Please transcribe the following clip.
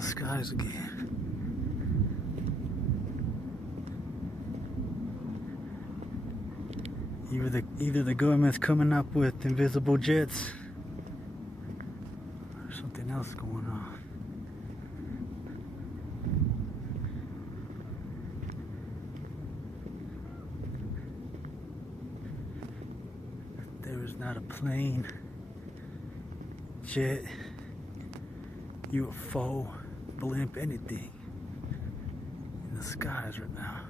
the skies again. Either the government's coming up with invisible jets or something else going on. There is not a plane, jet, UFO, blimp, anything in the skies right now.